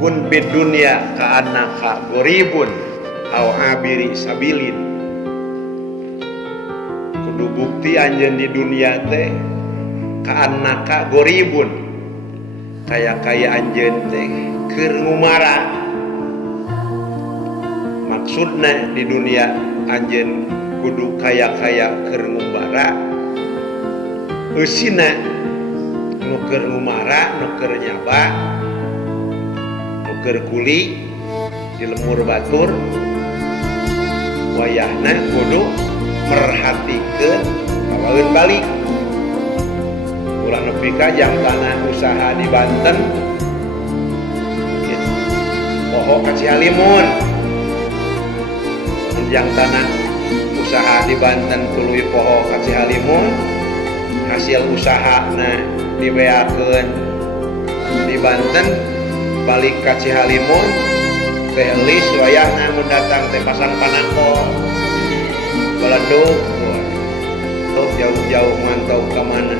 kun bid dunya ka annaka goribun au abiri sabilin. Kudu bukti anjeun di dunia teh ka annaka goribun, kaya anjeun teh keur ngumara. Maksudna di dunia anjeun kudu kaya keur ngumbara, eusina nu keur ngumara, nu keur nyaba, nu keur kuli di lemur batur, wayahna kudu merhatikeun kawaeun balik. Ulah nepi ka jang tanah usaha di Banten gitu. Poho ka Cihalimun, jang tanah usaha di Banten tuluy poho ka Cihalimun, hasil usahana dibeakeun di Banten balik ka Cihalimun teh eulis wayahna mun datang teh pasang panako Balandung jauh-jauh mantau ka mana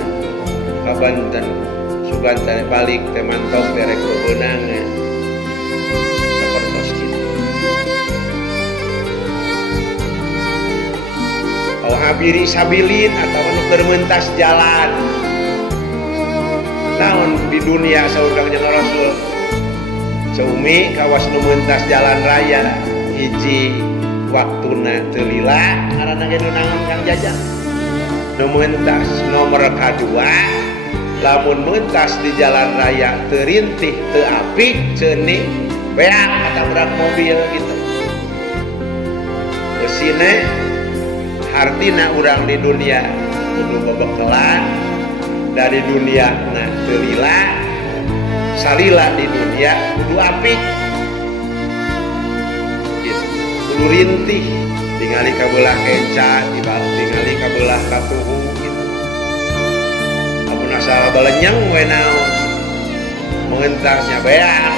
ka Banten sugan teh balik teh mantau teh rek beunang sapertos kitu. Au habiri sabilin atawa nu keur meuntas jalan. Naon di dunia saurang jeung Rasul Ceumi kawas nu meuntas jalan raya hiji waktuna teu lila ngaranna ge nu naon Kang Jajang nu meuntas. Nomor kadua lamun meuntas di jalan raya teu rintih teu apik ceuni beak atawa budak mobil gitu. Eusina artina urang di dunia kudu bebekelan dari dunia na teu lila, salila di dunia kudu apik gitu. Kudu rintih tingali ka beulah kenca, tingali ka beulah katuhu gitu. Amun asal balenyeng we naon meuntasnya beak